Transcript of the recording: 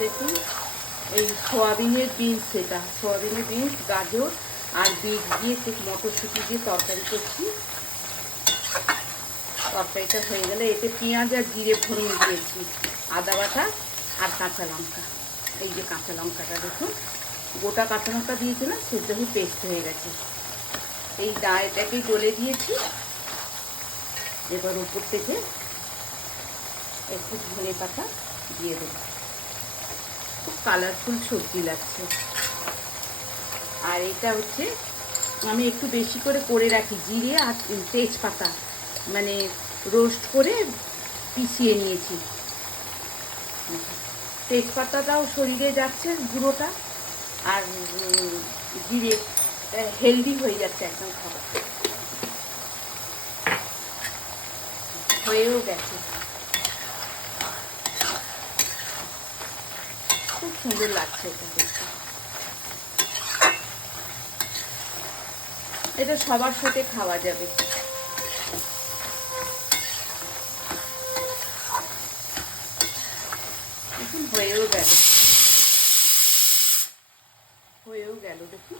দেখুন এই সোয়াবিনের বিনস, এটা সোয়াবিনের বিনস, গাজর আর বিট দিয়ে একটু মটরশুঁটি দিয়ে তরকারি করছি। তরকারিটা হয়ে গেলে এতে পেঁয়াজ আর জিরে ফোড়ন দিয়েছি, আদা বাটা আর কাঁচা লঙ্কা। এই যে কাঁচা লঙ্কাটা দেখুন, গোটা কাঁচা লঙ্কা দিয়েছিলাম, সেদ্ধ হয়ে পেস্ট হয়ে গেছে। এই ডালটাকে গলে দিয়েছি। এবার উপর থেকে একটু ধনে পাতা দিয়ে দেবো। খুব কালারফুল সবজি লাগছে। আর এটা হচ্ছে আমি একটু বেশি করে রাখি, জিরে আর তেজপাতা মানে রোস্ট করে পিষিয়ে নিয়েছি। তেজপাতাটাও শরীরে যাচ্ছে গুঁড়োটা, আর জিরে হেলদি হয়ে যাচ্ছে একদম খাবার। হয়েও গেছে, খুব সুন্দর লাগছে এটা দেখতে। এটা সবার সাথে খাওয়া যাবে। দেখুন হয়েও গেল দেখুন।